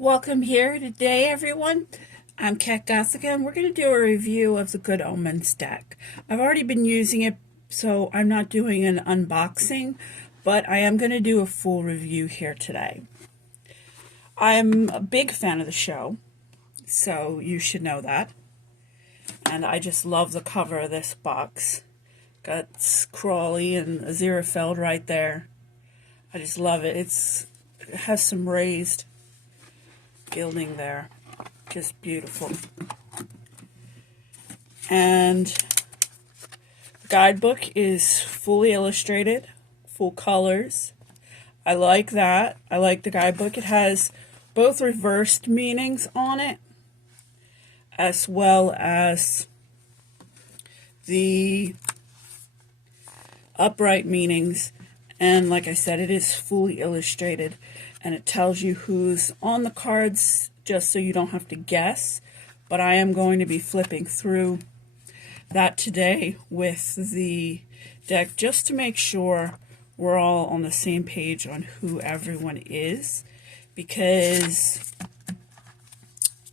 Welcome here today, everyone. I'm Kat Gothica, and we're going to do a review of the Good Omens deck. I've already been using it, so I'm not doing an unboxing, but I am going to do a full review here today. I'm a big fan of the show, so you should know that. And I just love the cover of this box. Got Crawley and Aziraphale right there. I just love it. It has some raised gilding there, just beautiful. And the guidebook is fully illustrated, full colors. I like that. I like the guidebook. It has both reversed meanings on it as well as the upright meanings, and like I said, it is fully illustrated. And it tells you who's on the cards just so you don't have to guess. But I am going to be flipping through that today with the deck just to make sure we're all on the same page on who everyone is. Because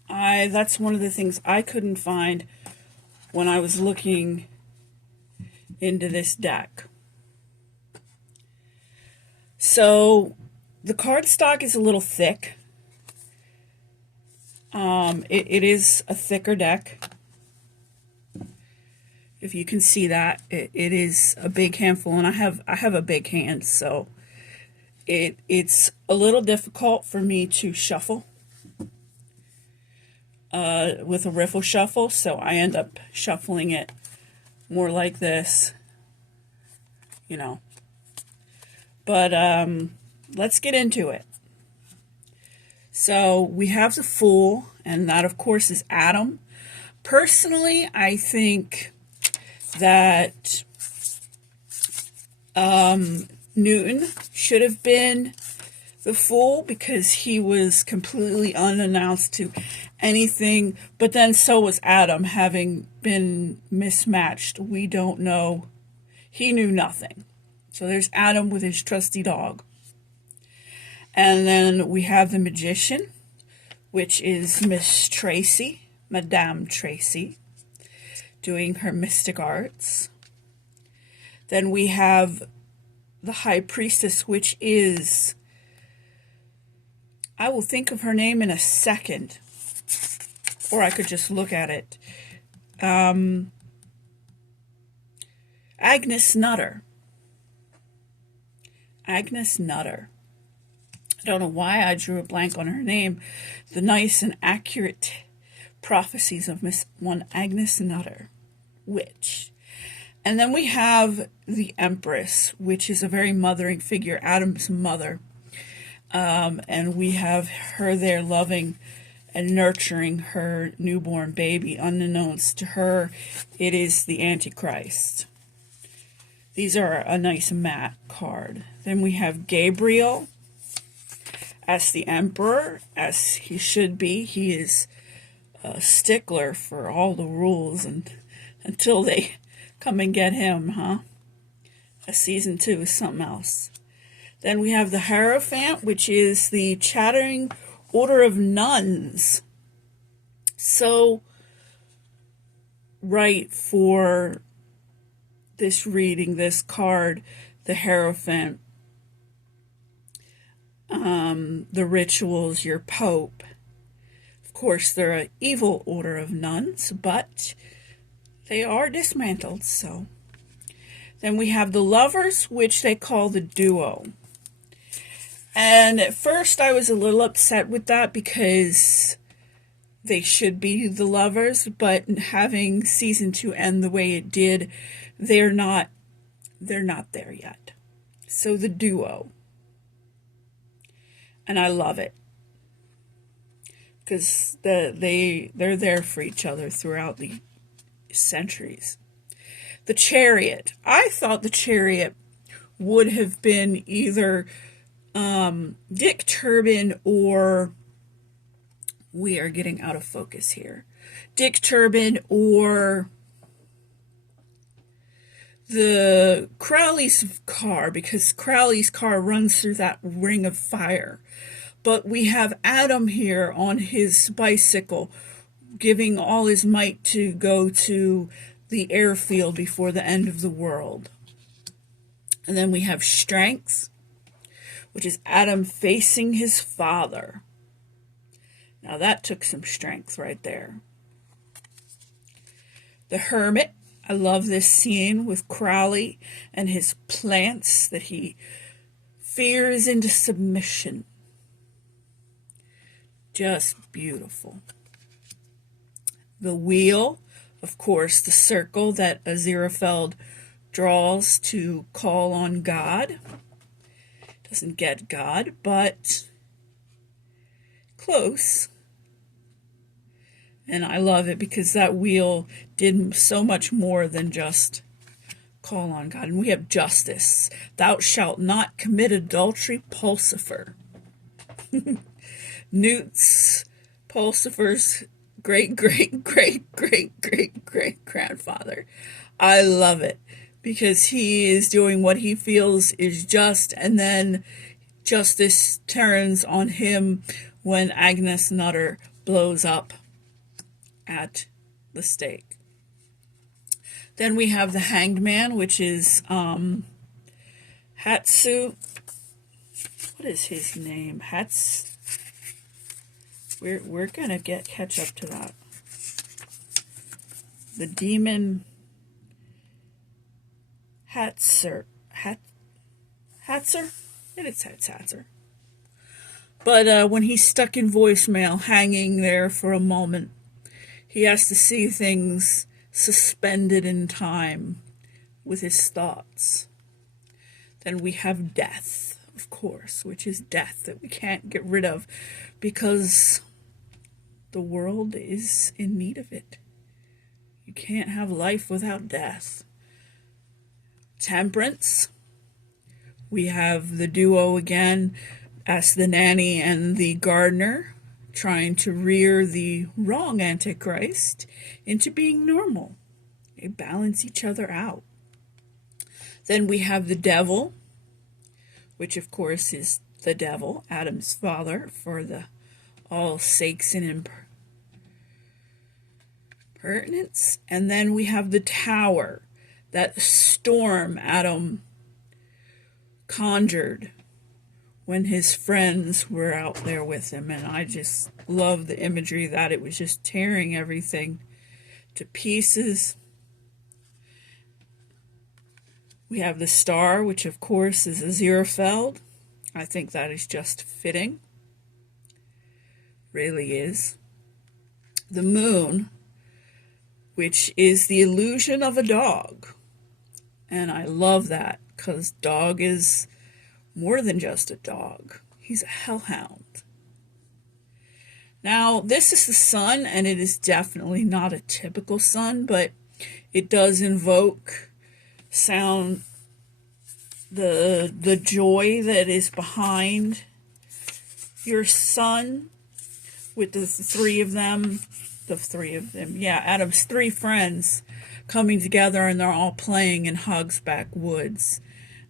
that's one of the things I couldn't find when I was looking into this deck. So the cardstock is a little thick. It is a thicker deck. If you can see that, it is a big handful, and I have a big hand, so it's a little difficult for me to shuffle with a riffle shuffle, so I end up shuffling it more like this, you know. But let's get into it. So we have the Fool, and that of course is Adam. Personally, I think that Newton should have been the Fool because he was completely unannounced to anything, but then so was Adam, having been mismatched. We don't know. He knew nothing. So there's Adam with his trusty dog. And then we have the Magician, which is Miss Tracy, Madame Tracy, doing her mystic arts. Then we have the High Priestess, which is, I will think of her name in a second, or I could just look at it. Agnes Nutter. Agnes Nutter. I don't know why I drew a blank on her name. The nice and accurate prophecies of Miss one Agnes Nutter, witch. And then we have the Empress, which is a very mothering figure, Adam's mother. And we have her there loving and nurturing her newborn baby. Unbeknownst to her, it is the Antichrist. These are a nice matte card. Then we have Gabriel as the Emperor, as he should be. He is a stickler for all the rules, and until they come and get him, huh? A season 2 is something else. Then we have the Hierophant, which is the Chattering Order of Nuns. So, right for this reading, this card, the Hierophant, the rituals, your Pope. Of course, they're an evil order of nuns, but they are dismantled, so. Then we have the Lovers, which they call the Duo. And at first I was a little upset with that because they should be the Lovers, but having season 2 end the way it did, they're not there yet. So the Duo. And I love it because they're there for each other throughout the centuries. The Chariot. I thought the Chariot would have been either Dick Turpin or, we are getting out of focus here, Dick Turpin or the Crowley's car, because Crowley's car runs through that ring of fire. But we have Adam here on his bicycle, giving all his might to go to the airfield before the end of the world. And then we have strength, which is Adam facing his father. Now that took some strength right there. The hermit, I love this scene with Crowley and his plants that he fears into submission. Just beautiful. The wheel, of course, the circle that Aziraphale draws to call on God. Doesn't get God, but close. And I love it because that wheel did so much more than just call on God. And we have justice. Thou shalt not commit adultery, Pulsifer. Newt's Pulsifer's great grandfather. I love it because he is doing what he feels is just, and then justice turns on him when Agnes Nutter blows up at the stake. Then we have the Hanged Man, which is Hatsu. What is his name? We're gonna catch up to that. The demon Hatzer. Hatzer? It's Hatzer. But when he's stuck in voicemail, hanging there for a moment, he has to see things suspended in time with his thoughts. Then we have death, of course, which is death that we can't get rid of because the world is in need of it. You can't have life without death. Temperance. We have the duo again as the nanny and the gardener trying to rear the wrong Antichrist into being normal. They balance each other out. Then we have the devil, which of course is the devil, Adam's father, for the all sakes and impertinence. And then we have the tower, that storm Adam conjured when his friends were out there with him. And I just love the imagery that it was just tearing everything to pieces. We have the star, which of course is Aziraphale. I think that is just fitting. Really is. The moon, which is the illusion of a dog. And I love that because dog is more than just a dog. He's a hellhound. Now, this is the sun, and it is definitely not a typical sun, but it does invoke sound the joy that is behind your son with the three of them, Adam's three friends coming together, and they're all playing in Hogsback Woods.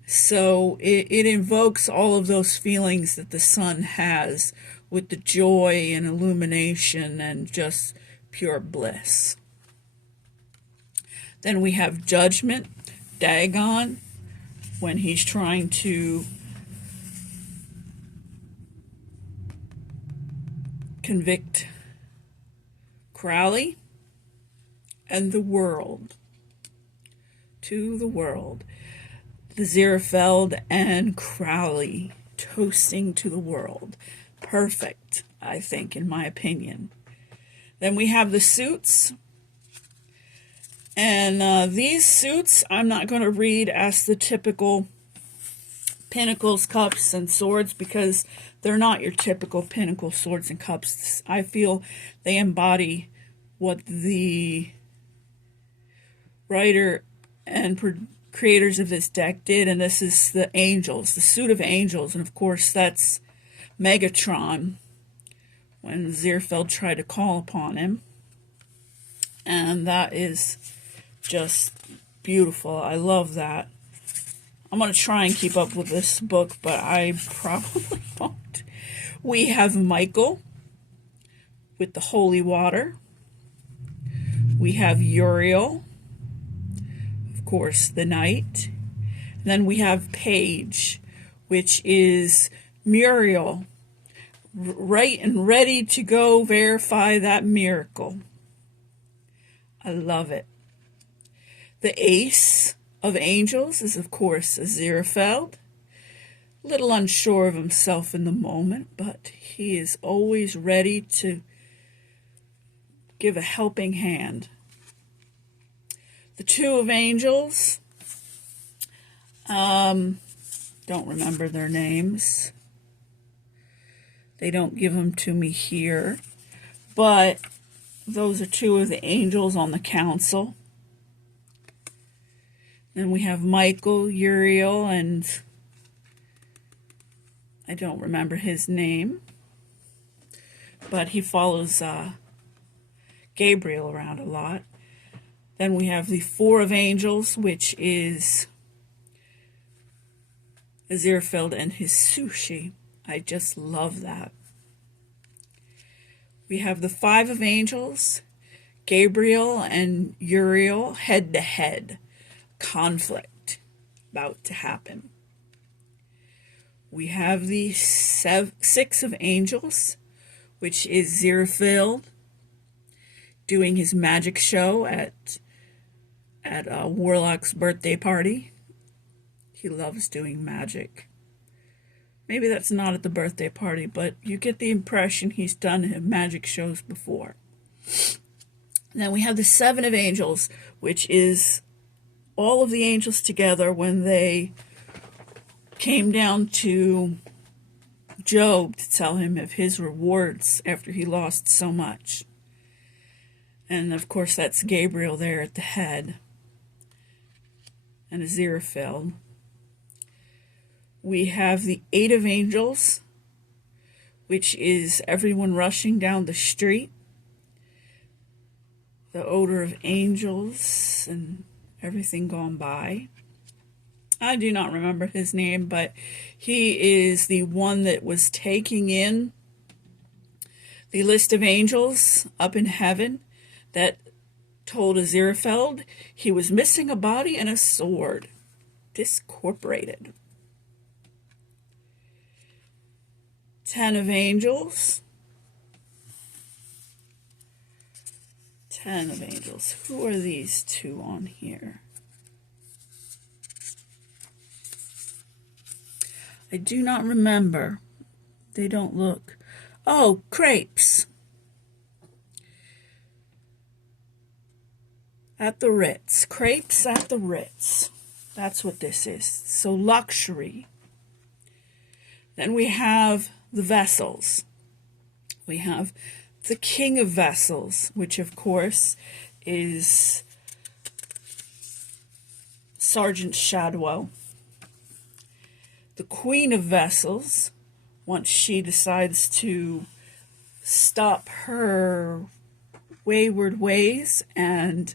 So it invokes all of those feelings that the sun has with the joy and illumination and just pure bliss. Then we have judgment, Dagon, when he's trying to convict Crowley, and the world. To the world. The Aziraphale and Crowley toasting to the world. Perfect, I think, in my opinion. Then we have the suits. And these suits, I'm not going to read as the typical pinnacles, cups, and swords because they're not your typical pinnacle, swords, and cups. I feel they embody what the writer and creators of this deck did, and this is the angels, the suit of angels, and of course that's Megatron when Aziraphale tried to call upon him, and that is just beautiful. I love that. I'm going to try and keep up with this book, but I probably won't. We have Michael with the holy water. We have Uriel, of course, the knight. Then we have Paige, which is Muriel, right and ready to go verify that miracle. I love it. The Ace of Angels is, of course, Aziraphale. A little unsure of himself in the moment, but he is always ready to give a helping hand. The Two of Angels, don't remember their names. They don't give them to me here, but those are two of the angels on the council. Then we have Michael, Uriel, and I don't remember his name, but he follows Gabriel around a lot. Then we have the Four of Angels, which is Aziraphale and his sushi. I just love that. We have the Five of Angels, Gabriel and Uriel, head to head. Conflict about to happen. We have the Six of Angels, which is Aziraphale doing his magic show at Warlock's birthday party. He loves doing magic. Maybe that's not at the birthday party, but you get the impression he's done magic shows before. Then we have the Seven of Angels, which is all of the angels together when they came down to Job to tell him of his rewards after he lost so much. And of course that's Gabriel there at the head and Aziraphale. We have the Eight of Angels, which is everyone rushing down the street. The odor of angels and everything gone by. I do not remember his name, but he is the one that was taking in the list of angels up in heaven that told Aziraphale he was missing a body and a sword. Discorporated. 10 of Angels. 10 of Angels. Who are these two on here? I do not remember. They don't look. Oh, crepes. At the Ritz. Crepes at the Ritz. That's what this is. So luxury. Then we have the vessels. We have the King of Vessels, which of course is Sergeant Shadwell. The Queen of Vessels, once she decides to stop her wayward ways and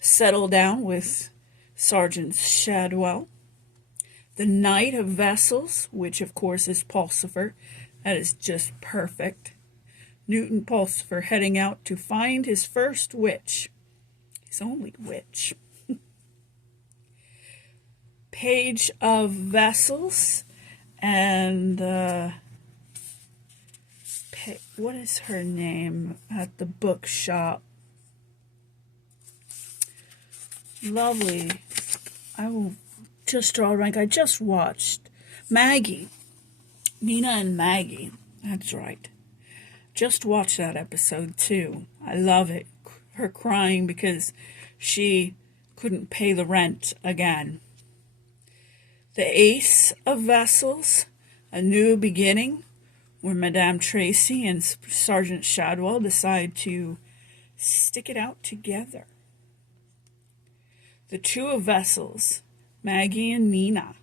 settle down with Sergeant Shadwell. The Knight of Vessels, which of course is Pulsifer. That is just perfect. Newton Pulsifer heading out to find his first witch. His only witch. Page of Vessels. And what is her name at the bookshop? Lovely. I will just draw a rank. I just watched Maggie. Nina and Maggie. That's right. Just watched that episode too. I love it. Her crying because she couldn't pay the rent again. The Ace of Vessels. A New Beginning, where Madame Tracy and Sergeant Shadwell decide to stick it out together. The Two of Vessels. Maggie and Nina.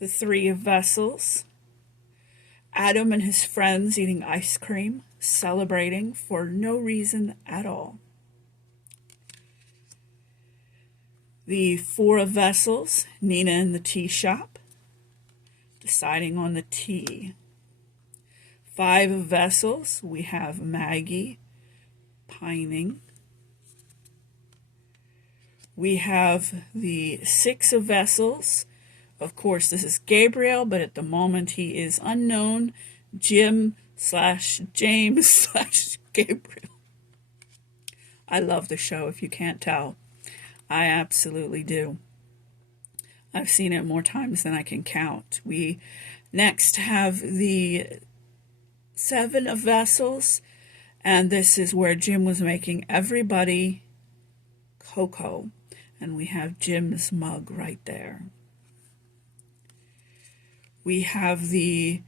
The Three of Vessels. Adam and his friends eating ice cream, celebrating for no reason at all. The Four of Vessels, Nina in the tea shop, deciding on the tea. Five of Vessels, we have Maggie, pining. We have the Six of Vessels. Of course, this is Gabriel, but at the moment he is unknown. Jim / James / Gabriel. I love the show, if you can't tell. I absolutely do. I've seen it more times than I can count. We next have the Seven of Vessels, and this is where Jim was making everybody cocoa, and we have Jim's mug right there. We have the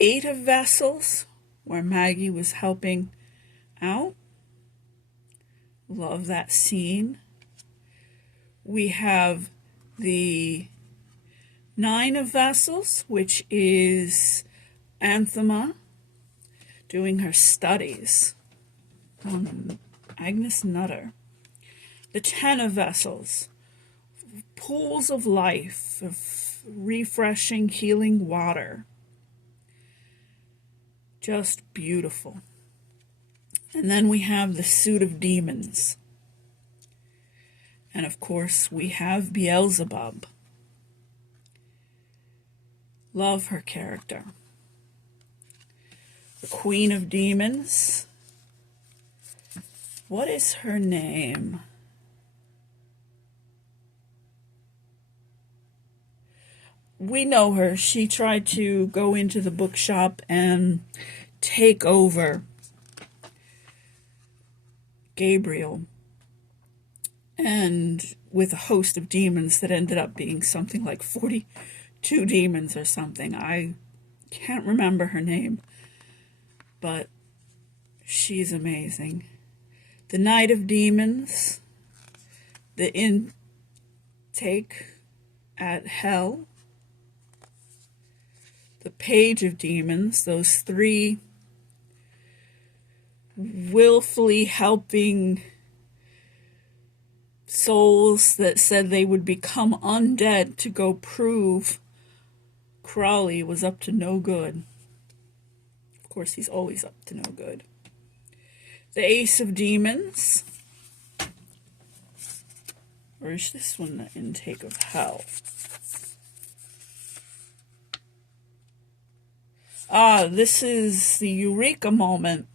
Eight of Vessels, where Maggie was helping out. Love that scene. We have the Nine of Vessels, which is Anthema doing her studies on Agnes Nutter. The Ten of Vessels, pools of life, of refreshing, healing water. Just beautiful. And then we have the Suit of Demons. And of course, we have Beelzebub. Love her character. The Queen of Demons. What is her name? We know her. She tried to go into the bookshop and take over Gabriel, and with a host of demons that ended up being something like 42 demons or something. I can't remember her name, but she's amazing. The Knight of Demons, the intake at Hell, the Page of Demons, those three willfully helping souls that said they would become undead to go prove Crawley was up to no good. Of course, he's always up to no good. The Ace of Demons. Or is this one the intake of Hell? This is the Eureka moment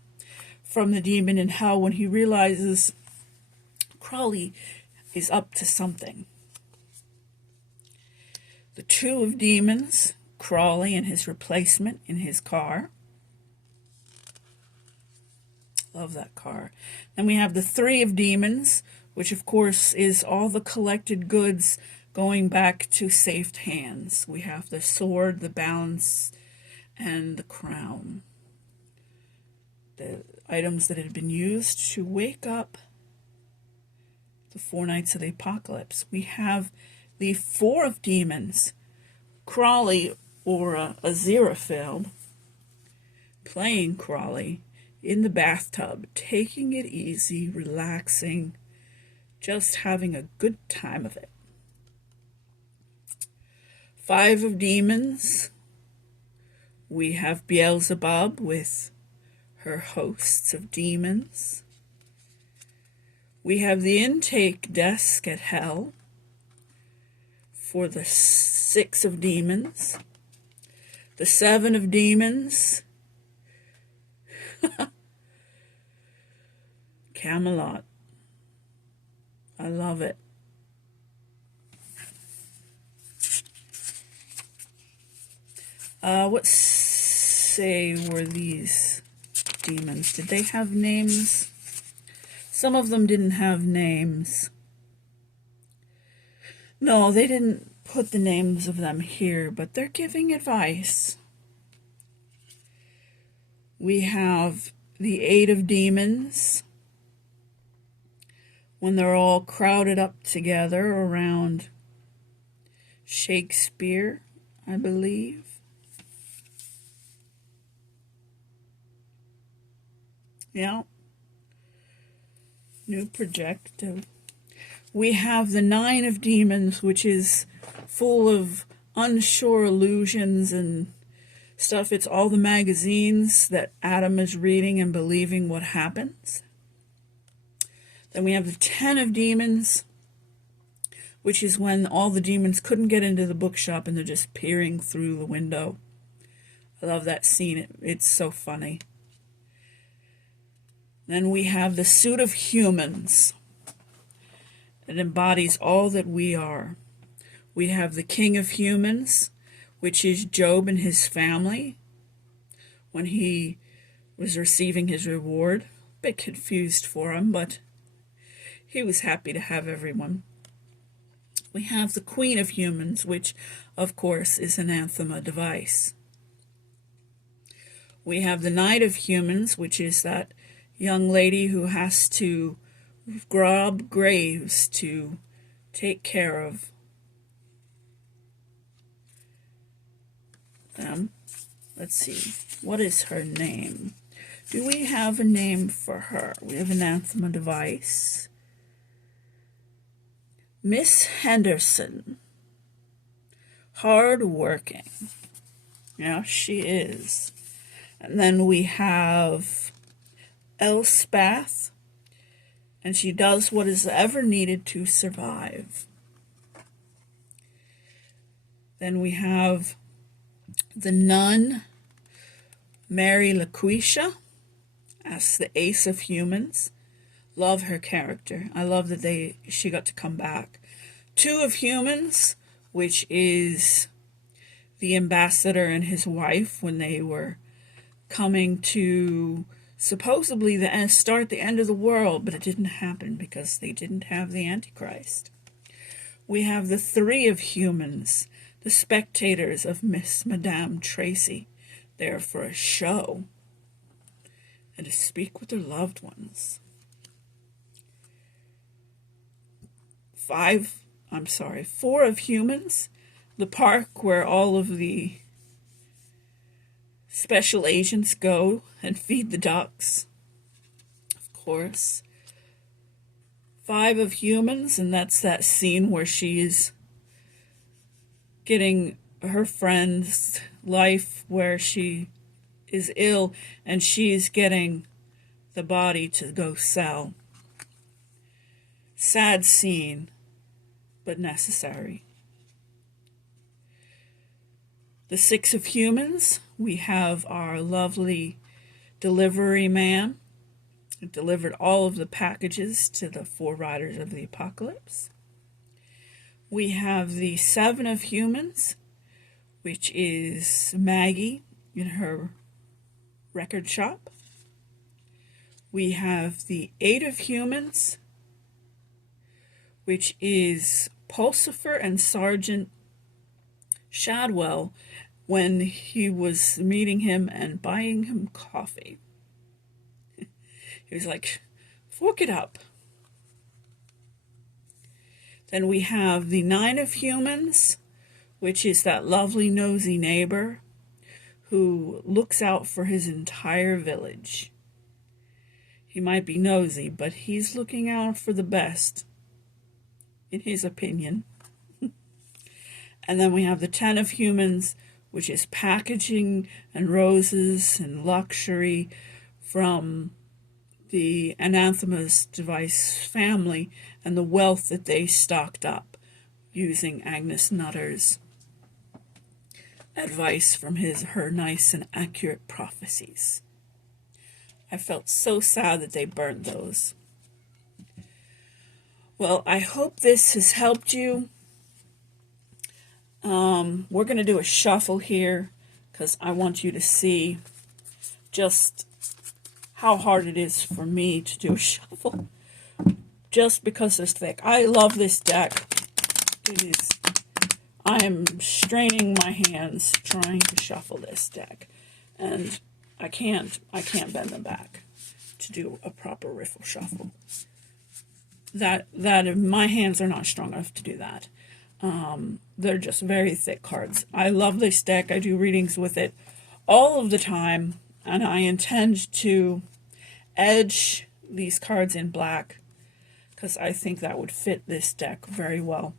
from the demon in Hell when he realizes Crawley is up to something. The Two of Demons, Crawley and his replacement in his car. Love that car. Then we have the Three of Demons, which of course is all the collected goods going back to safe hands. We have the sword, the balance, and the crown. The items that had been used to wake up the Four Knights of the Apocalypse. We have the Four of Demons, Crawley, or Aziraphale, playing Crawley in the bathtub, taking it easy, relaxing, just having a good time of it. Five of Demons, we have Beelzebub with her hosts of demons. We have the intake desk at Hell for the Six of Demons. The Seven of Demons. Camelot. I love it. What say were these demons? Did they have names? Some of them didn't have names. No, they didn't put the names of them here, but they're giving advice. We have the Eight of Demons, when they're all crowded up together around Shakespeare, I believe. Yeah. New projective. We have the Nine of Demons, which is full of unsure illusions and stuff. It's all the magazines that Adam is reading and believing what happens. Then we have the Ten of Demons, which is when all the demons couldn't get into the bookshop and they're just peering through the window. I love that scene. It's so funny. Then we have the Suit of Humans. It embodies all that we are. We have the King of Humans, which is Job and his family when he was receiving his reward. A bit confused for him, but he was happy to have everyone. We have the Queen of Humans, which, of course, is an anathema device. We have the Knight of Humans, which is that young lady who has to rob graves to take care of them. Let's see, what is her name? Do we have a name for her? We have an anathema device. Miss Henderson. Hard working. Yeah, she is. And then we have Elspeth, and she does what is ever needed to survive. Then we have the nun, Mary LaQuisha, as the Ace of Humans. Love her character. I love that she got to come back. Two of Humans, which is the ambassador and his wife when they were coming to supposedly start the end of the world, but it didn't happen because they didn't have the Antichrist. We have the Three of Humans, the spectators of Miss Madame Tracy, there for a show and to speak with their loved ones. Four of Humans, the park where all of the special agents go and feed the ducks, of course. Five of Humans, and that's that scene where she's getting her friend's life where she is ill and she's getting the body to go sell. Sad scene, but necessary. The Six of Humans, we have our lovely delivery man who delivered all of the packages to the four riders of the apocalypse. We have the Seven of Humans, which is Maggie in her record shop. We have the Eight of Humans, which is Pulsifer and Sergeant Shadwell when he was meeting him and buying him coffee. He was like, fork it up. Then we have the Nine of Humans, which is that lovely nosy neighbor who looks out for his entire village. He might be nosy, but he's looking out for the best, in his opinion. And then we have the Ten of Humans, which is packaging and roses and luxury from the Anathema's device family and the wealth that they stocked up using Agnes Nutter's advice from her nice and accurate prophecies. I felt so sad that they burned those. Well, I hope this has helped you. We're going to do a shuffle here because I want you to see just how hard it is for me to do a shuffle. Just because it's thick. I love this deck. I am straining my hands trying to shuffle this deck. And I can't bend them back to do a proper riffle shuffle. My hands are not strong enough to do that. They're just very thick cards. I love this deck. I do readings with it all of the time, and I intend to edge these cards in black because I think that would fit this deck very well.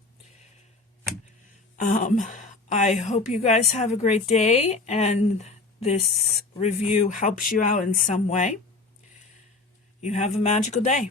I hope you guys have a great day and this review helps you out in some way. You have a magical day.